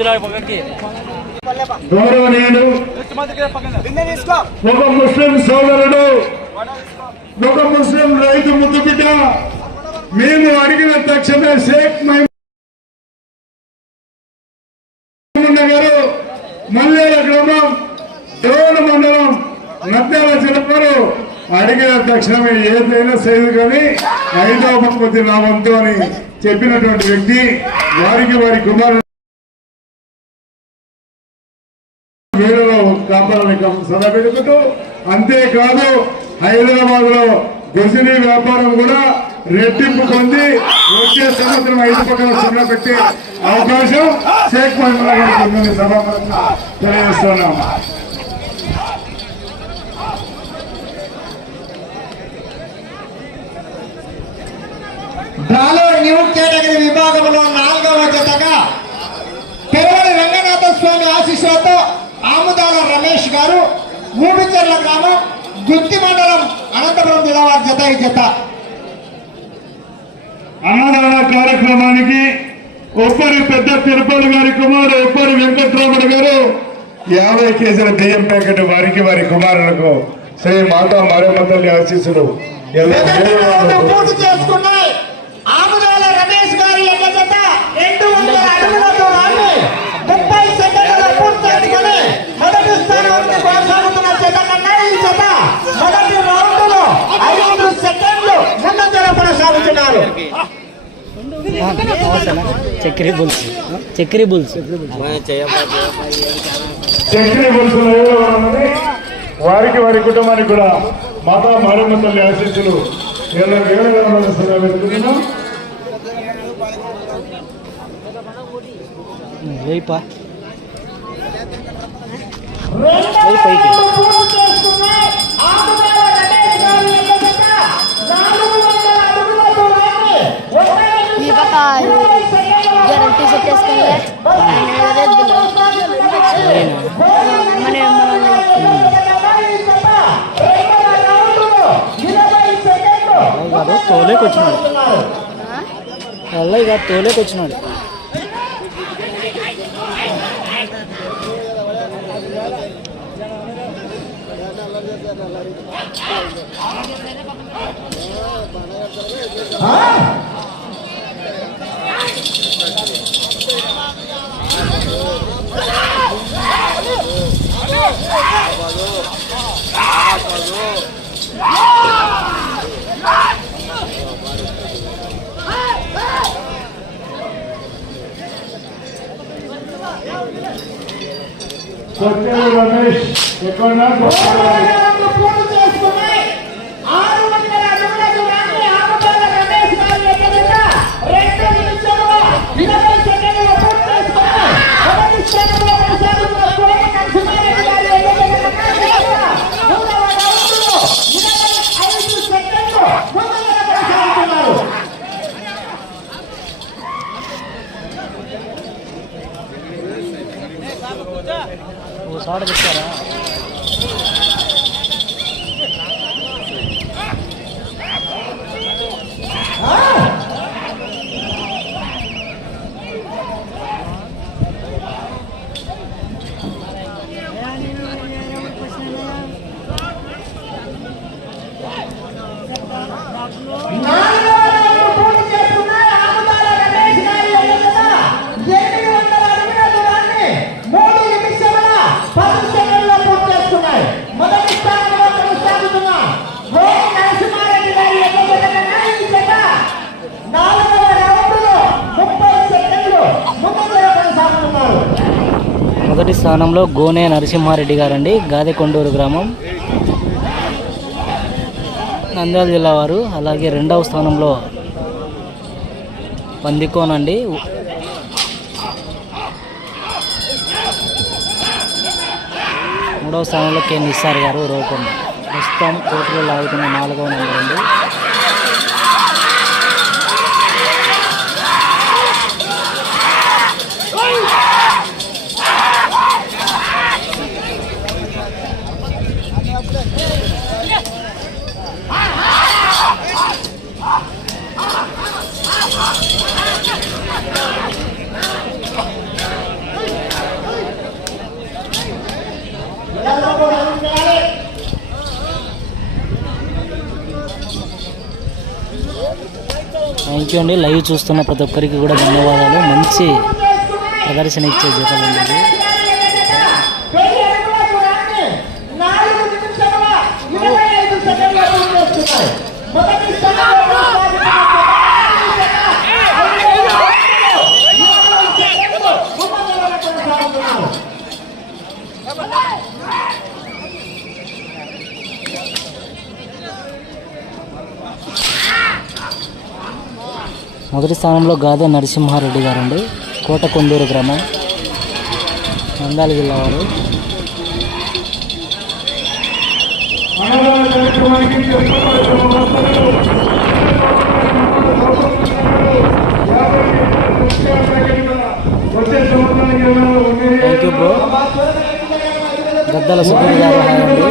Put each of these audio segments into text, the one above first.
ఎద్దులు పక్కకి గౌరవనీయుడు ఒక ముస్లిం సోదరుడు ఒక ముస్లిం రైతు ముద్దు బిడ్డ మేము అడిగిన తక్షణమే షేక్ మైమూన్ గారు మల్లేల గ్రామం డోన్ మండలం నద్యాల జిల్లాలో అడిగిన తక్షణమే ఏదైనా చేయదు కానీ ఐదవ పద్ధతి నా వంతు అని చెప్పినటువంటి వ్యక్తి వారికి వారి కుమారుడు కాపాడాలని సదా అంతేకాదు హైదరాబాద్లో గొసిని వ్యాపారం కూడా రెట్టింపు పొంది వచ్చే సంవత్సరం ఐదు పక్కన సున్నా పెట్టే అవకాశం షేక్ మహమ్మద్ గారికి ఉందని సభాపరంగా తెలియజేస్తున్నాం. డ్రాలో న్యూ కేటగిరీ విభాగంలో నాలుగవ జతగా పెరవలి రంగనాథ స్వామి ఆశీస్సులతో రమేష్ గారు మూడుచెర్ల గ్రామం గుత్తి మండలం అనంతపురం జిల్లా వారి జత ఈ జత. అన్నదాన కార్యక్రమానికి ఒప్పరి పెద్ద తిరుపతి గారి కుమారుడు ఒప్పరి వెంకట్రామణ గారు యాభై కేజీల బియ్యం ప్యాకెట్ వారికి వారి కుమారులకు శ్రీ మాతా మరమ్మ తల్లి ఆశీస్సులు పూర్తి చేసుకున్నాయి ఆముదాల రమేష్ గారి యొక్క జత రెండు వందల అడుగుల దూరాన్ని ముప్పై సెకండ్ల పూర్తి చేసుకుని మొదటి స్థానానికి కొనసాగుతున్న జత కన్నా ఈ జత మొదటి రౌండ్లో ఐదు సెకండ్లు ముందంజలో కొనసాగుతున్నారు. బుల్స్. బుల్స్. చక్రి వారికి వారి కుటుంబానికి కూడా మాతా మారమ్మ తల్లి ఆశీస్సులు. వేళ ఈ గ్యారంటీ సెట్ చేసుకుంటే మన కాదు తోలేకి వచ్చినాడు అల్లయ్య కాదు తోలేకి వచ్చినాడు సత్యాలు రమేష్ ఎక్కడ పూర్తి స్థానంలో గోనే నరసింహారెడ్డి గారండి గాదెకొండూరు గ్రామం. నంద్యాల జిల్లా వారు అలాగే రెండవ స్థానంలో పందికోనండి. మూడవ స్థానంలో కె. నిస్సార్ గారు రోకొండ ప్రస్తుతం కోర్టులో లాగుతున్న నాలుగవ నెంబర్ అండి. థ్యాంక్ యూ అండి లైవ్ చూస్తున్న ప్రతి ఒక్కరికి కూడా ధన్యవాదాలు. మంచి ప్రదర్శన ఇచ్చే జతలు అండి ఇది వెయ్యి అడుగుల దూరాన్ని నాలుగు నిమిషముల ఇరవై ఐదు సెకండ్ల పూర్తి చేస్తున్నాయి. మొదటి స్థానంలో కొనసాగుతున్న జత ఐదు ఇరవై సెకండ్లు ముందంజలో కొనసాగుతున్నారు. మొదటి స్థానంలో గాదే నరసింహారెడ్డి గారండి కోట కొందూరు గ్రామం నంద్యాల జిల్లా వారు? థ్యాంక్ బ్రో గద్దల సుధీర్ గారు హాయ్ అండి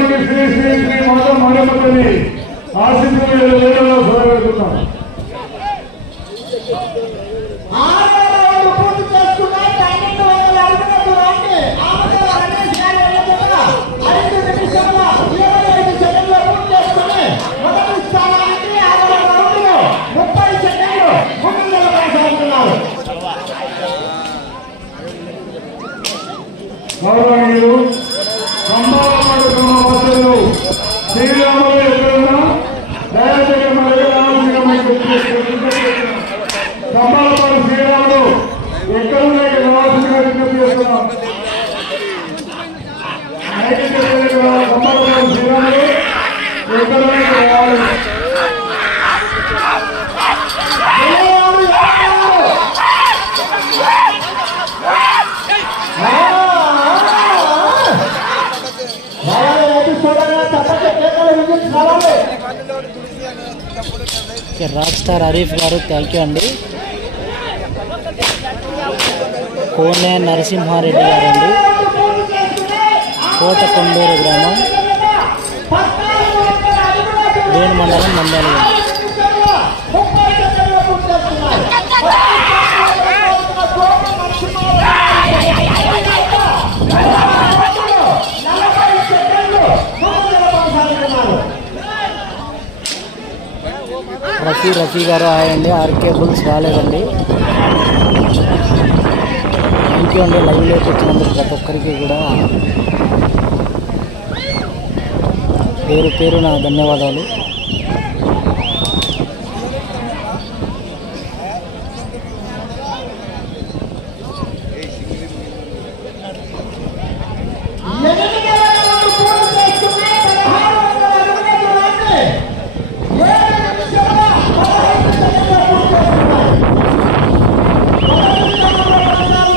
రాక్ స్టార్ హరీఫ్ గారు థ్యాంక్ యూ అండి. కోనే నరసింహారెడ్డి గారు అండి కోట కొండూరు గ్రామం. దోని మండలం నంద్యాల రఫీ రఫీ గారు హాయ్ అండి ఆర్కే బుల్స్ రాలేదండి. థ్యాంక్ యూ అండి లైవ్లోకి వచ్చినందుకు ప్రతి ఒక్కరికి కూడా పేరు పేరు నా ధన్యవాదాలు ఎనిమిది రౌండ్లు పూర్తి చేసుకున్నాయి. పదహారు వందల అడుగుల దూరాన్ని ఏడు నిమిషాల పదహైదు సెకండ్లు పూర్తి చేస్తున్నాయి. మొదటి స్థానంలో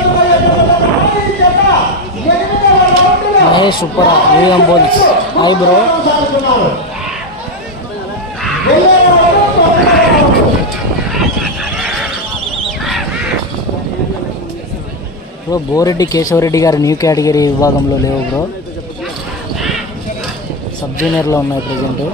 కొనసాగుతున్న ఈ జత ఎనిమిదవ సూపర్ యూఎం బోల్స్. Hi bro. Bro Boreddy Keshavareddy గారు న్యూ కేటగిరీ విభాగంలో లేవు బ్రో. సబ్ జూనియర్లో ఉన్నాయి ప్రజెంట్.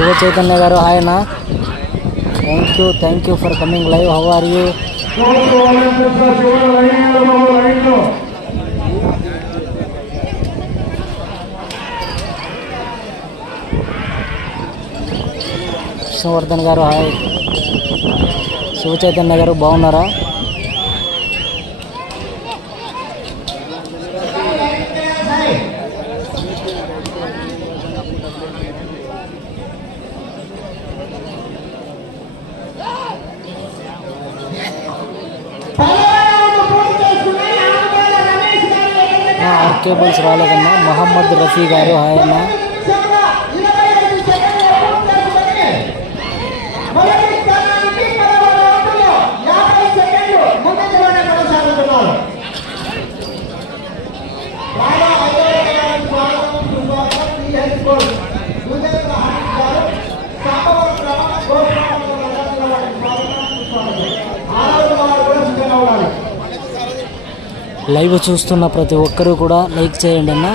శివ చైతన్య గారు ఆయన thank you thank you for coming live how are you court వాళ్ళంతా చివరి లైన్లో బాబు లైన్లో విష్ణువర్ధన్ గారు హాయ్ శివ చైతన్య గారు బాగున్నారా ఆర్కేబుల్స్ రాలేదన్న మొహమ్మద్ రఫీ గారు హాయ్ అన్న నిమిషంలో ఇరవై ఐదు సెకండ్లు పూర్తి చేసుకొని మొదటి స్థానానికి పదవ రౌండ్లో యాభై సెకండ్లు ముందంజలోనే కొనసాగుతున్నారు రాయా హైదరాబాద్ స్వాగతం సుస్వాగతం టీఎస్ గోల్డ్ భూజేంద్ర హరీష్ గారు సాంబవరం రమణ గోపాలం వారికి స్వాగతం సుస్వాగతం ఆరవ వారు కూడా సిద్ధంగా ఉండాలి లైవ్ చూస్తున్న ప్రతి ఒక్కరూ కూడా లైక్ చేయండి అన్న.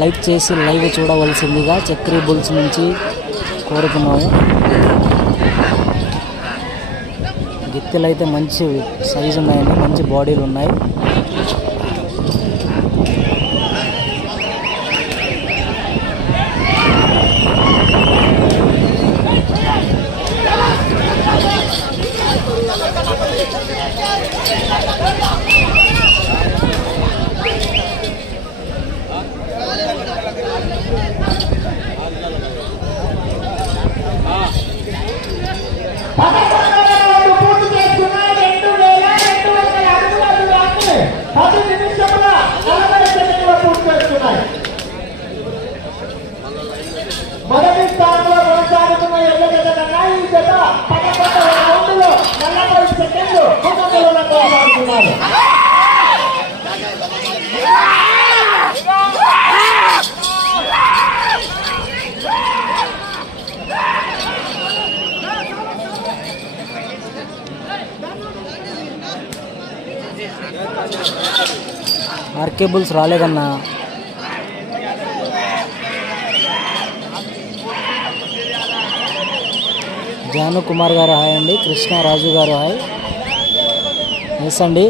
లైక్ చేసి లైవ్ చూడవలసిందిగా చక్రీ బుల్స్ నుంచి కోరుతున్నాము. గిత్తెలు అయితే మంచి సైజు ఉన్నాయండి మంచి బాడీలు ఉన్నాయి పదకొండవ రౌండ్ పూర్తి చేసుకున్నాయి. రెండు వేల రెండు వందల అడుగుల దూరాన్ని పది నిమిషముల నలభై సెకండ్లలో పూర్తి చేసుకున్నాయి. మొదటి స్థానంలో కొనసాగుతున్న ఎర్ర జత కన్నా ఈ జత పదకొండవ రౌండ్లో నలభై సెకండ్లు ముందంజలో కొనసాగుతున్నారు కేబుల్స్ రాలేదన్నా జాను కుమార్ గారు హాయ్ అండి కృష్ణ రాజు గారు హాయ్. ఎస్ అండి.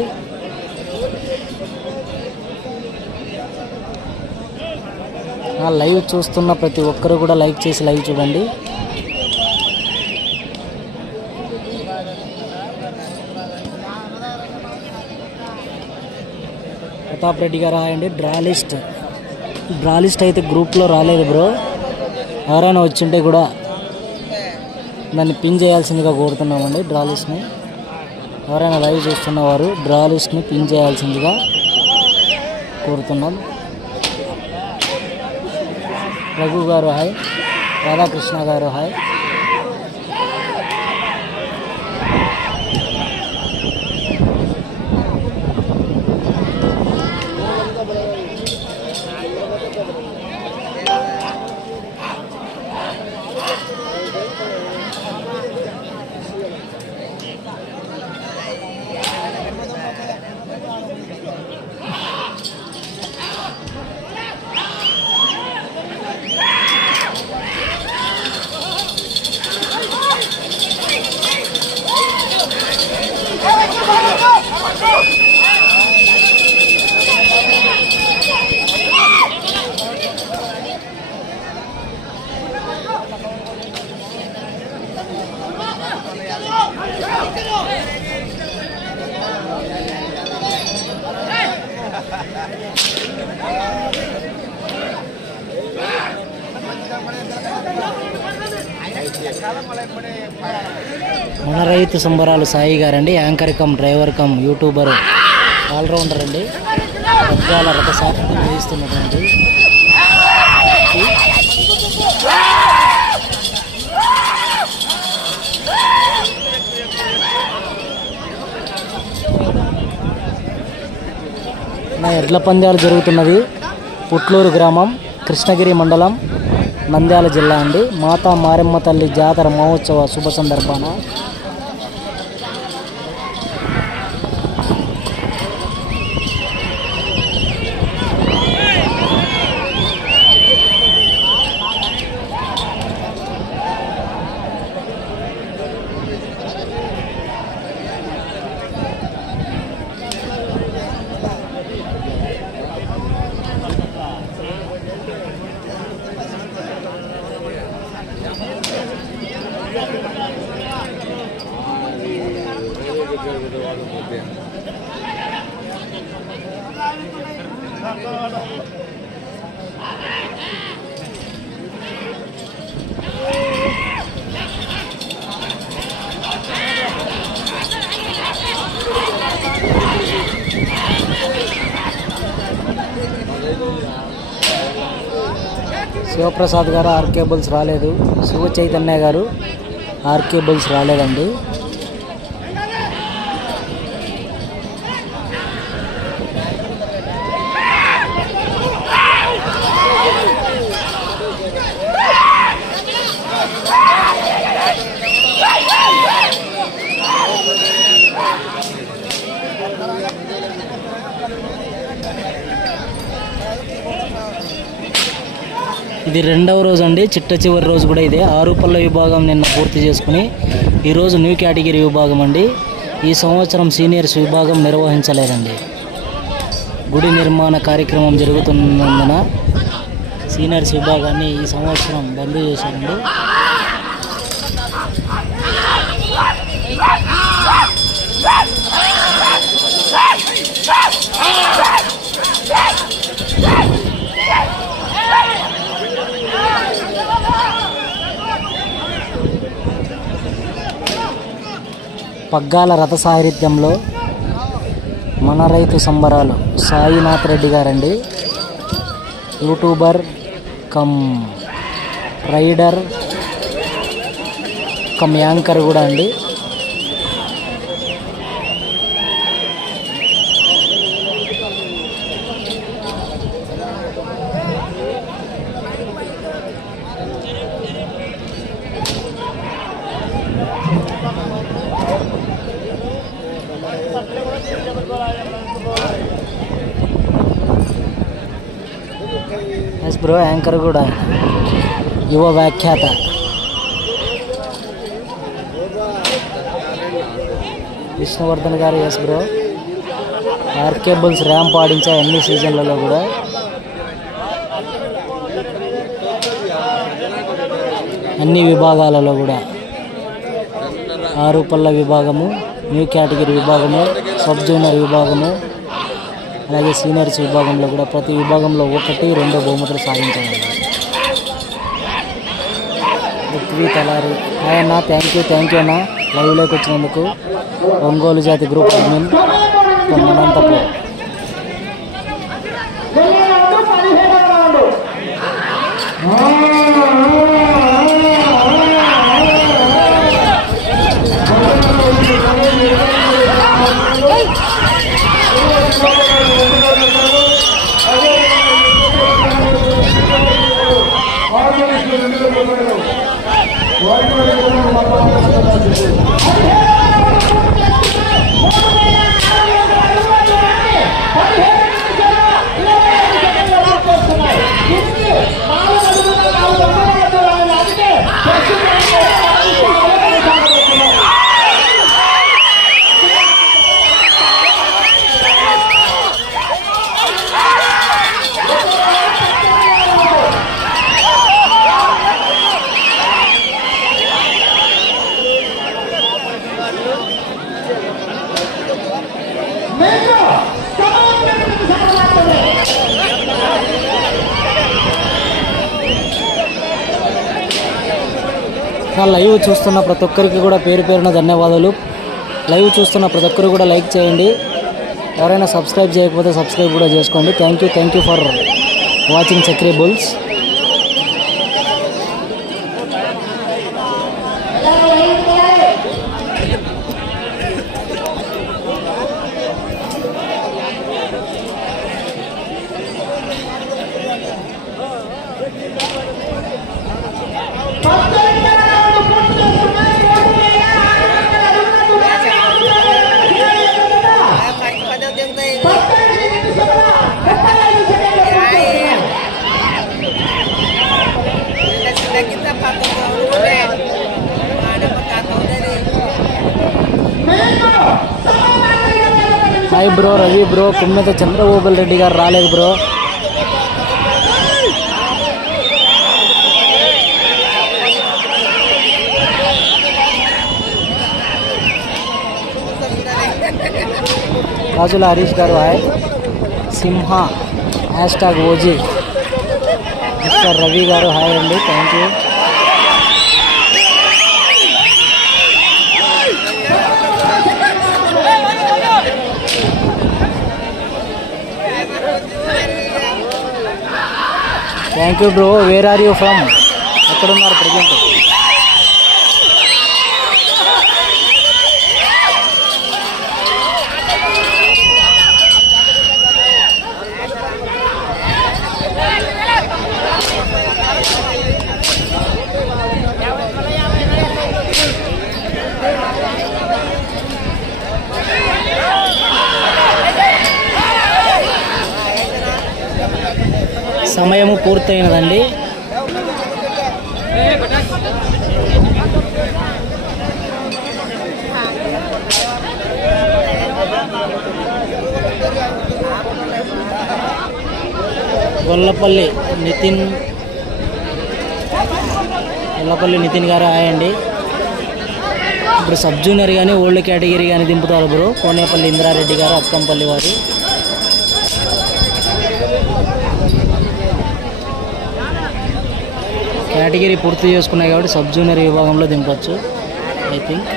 ఆ లైవ్ చూస్తున్న ప్రతి ఒక్కరు కూడా లైక్ చేసి లైవ్ చూడండి. ప్రతాప్ రెడ్డి గారు రాయండి డ్రా లిస్ట్ డ్రా లిస్ట్ అయితే గ్రూప్లో రాలేదు బ్రో. ఎవరైనా వచ్చింటే కూడా దాన్ని పిన్ చేయాల్సిందిగా కోరుతున్నామండి డ్రా లిస్ట్ని ఎవరైనా లైవ్ చూస్తున్నవారు డ్రా లిస్ట్ని పిన్ చేయాల్సిందిగా కోరుతున్నాం. రఘు గారు హాయ్. రాధాకృష్ణ గారు హాయ్. మన రైతు సంబరాలు సాయి గారండి anchor cum driver cum youtuber allrounder అండి. పెద్దాల రథసారథి వహిస్తున్నటువంటి నా ఎడ్ల పందాలు జరుగుతున్నది. పుట్లూరు గ్రామం కృష్ణగిరి మండలం నంద్యాల జిల్లా అండి. మాతా మారెమ్మ తల్లి జాతర మహోత్సవ శుభ సందర్భాన ప్రసాద్ గారు ఆర్కే బుల్స్ రాలేదు. శివ చైతన్య గారు ఆర్కే బుల్స్ రాలేదండి. ఇది రెండవ రోజు అండి చిట్ట చివరి రోజు కూడా ఇదే ఆరు పళ్ళ విభాగం నిన్న పూర్తి చేసుకుని ఈరోజు న్యూ కేటగిరీ విభాగం అండి ఈ సంవత్సరం సీనియర్స్ విభాగం నిర్వహించలేదండి గుడి నిర్మాణ కార్యక్రమం జరుగుతున్నందున సీనియర్స్ విభాగాన్ని ఈ సంవత్సరం బంద్ చేశారండి పగ్గాల రథ సాహిత్యంలో మన రైతు సంబరాలు. సాయినాథ్ రెడ్డి గారండి. Youtuber cum rider cum anchor కూడా అండి ఎస్ బ్రో యాంకర్ కూడా. యువ వ్యాఖ్యాత. Vishnuvardhan garu yes bro ఆర్కేబుల్స్ ramp ఆడించే అన్ని సీజన్లలో కూడా. అన్ని విభాగాలలో కూడా. ఆరు పళ్ళ విభాగము న్యూ కేటగిరీ విభాగము సబ్ జూనియర్ విభాగము అలాగే సీనియర్స్ విభాగంలో కూడా ప్రతి విభాగంలో ఒకటి రెండు బహుమతులు సాధించాలి పృథ్వీ తలారి. అన్న థ్యాంక్ యూ థ్యాంక్ యూ అన్న. లైవ్లోకి వచ్చినందుకు ఒంగోలు జాతి గ్రూప్ అడ్మిన్ ఫ్రమ్ అనంతపూర్ వెయ్యి రౌండ్ పదిహేడవ రౌండ్ మీకు సమయం సమాచారం నా లైవ్ చూస్తున్న ప్రతి ఒక్కరికి కూడా పేరు పేరున ధన్యవాదాలు. లైవ్ చూస్తున్న ప్రతి ఒక్కరు కూడా లైక్ చేయండి. ఎవరైనా సబ్స్క్రైబ్ చేయకపోతే సబ్స్క్రైబ్ కూడా చేసుకోండి. Thank you thank you for watching Chakri bulls hi bro Ravi bro Kummetha Chandrababu Reddy గారు రాలేదు బ్రో రాజుల హరీష్ గారు hi Simha hashtag OG mister Ravi గారు హాయ్ అండి thank you thank you bro where are you from ఎక్కడున్నారు present సమయము గొల్లపల్లి నితిన్ గొల్లపల్లి నితిన్ గారు ఆయండి ఇప్పుడు సబ్ జూనియర్ కానీ ఓల్డ్ కేటగిరీ కానీ దింపుతారు బ్రో. కోనేపల్లి ఇంద్రారెడ్డి గారు అక్కంపల్లి వారు. కేటగిరీ పూర్తి చేసుకున్నాయి కాబట్టి సబ్ జూనియర్ విభాగంలో దింపొచ్చు ఐ థింక్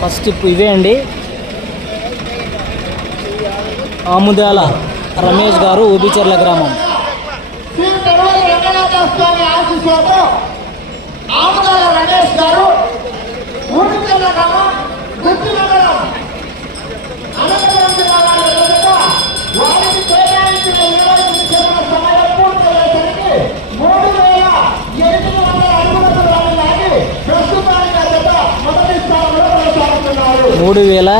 ఫస్ట్ ఇదే అండి. ఆముదాల రమేష్ గారు ఊబిచెర్ల గ్రామం. శ్రీ కరువల రంగనాథ స్వామి ఆశీస్సులతో ఆముదాల రమేష్ గారు ఊరికల గ్రామం గుర్తి నగరం అనంతపురం జిల్లా వారి ఎదుట వారికి కేటాయించిన ఇరవై నిమిషముల సమయం పూర్తయ్యేసరికి మూడు వేల ఎనిమిది వందల ప్రస్తుతానికి మొదటి స్థానంలో కొనసాగుతున్నారు మూడు వేల